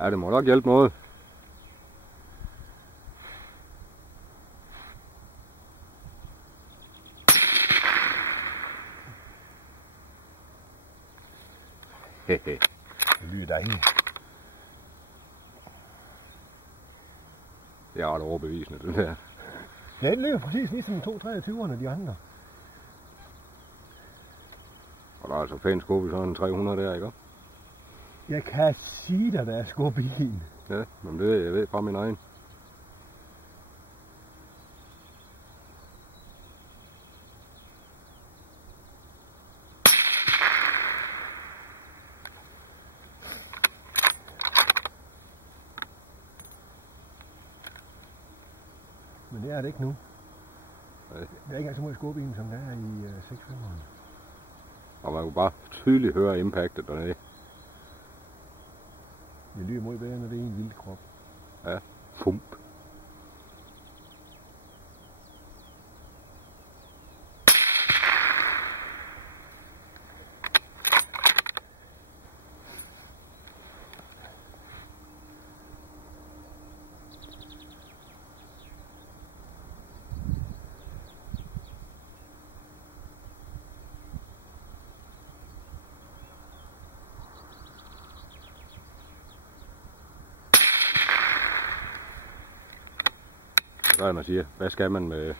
Ja, det må nok hjælpe noget. Hehe. Det lyder dejligt. Det er ret overbevisende, det der. Ja, det lyder præcis ligesom 223'erne, de andre. Og der er altså pænt skub i sådan en 300 der, ikke? Jeg kan sige dig, der er skub i en. Ja, men det jeg ved fra min egen. Men det er det ikke nu. Nej. Der er ikke engang så meget skub i en, som der er i 6-5'eren. Og man kunne bare tydeligt høre impactet dernede. Det lyder meget bedre, når det er en vild krop. Ja, pump. Så er man siger, hvad skal man med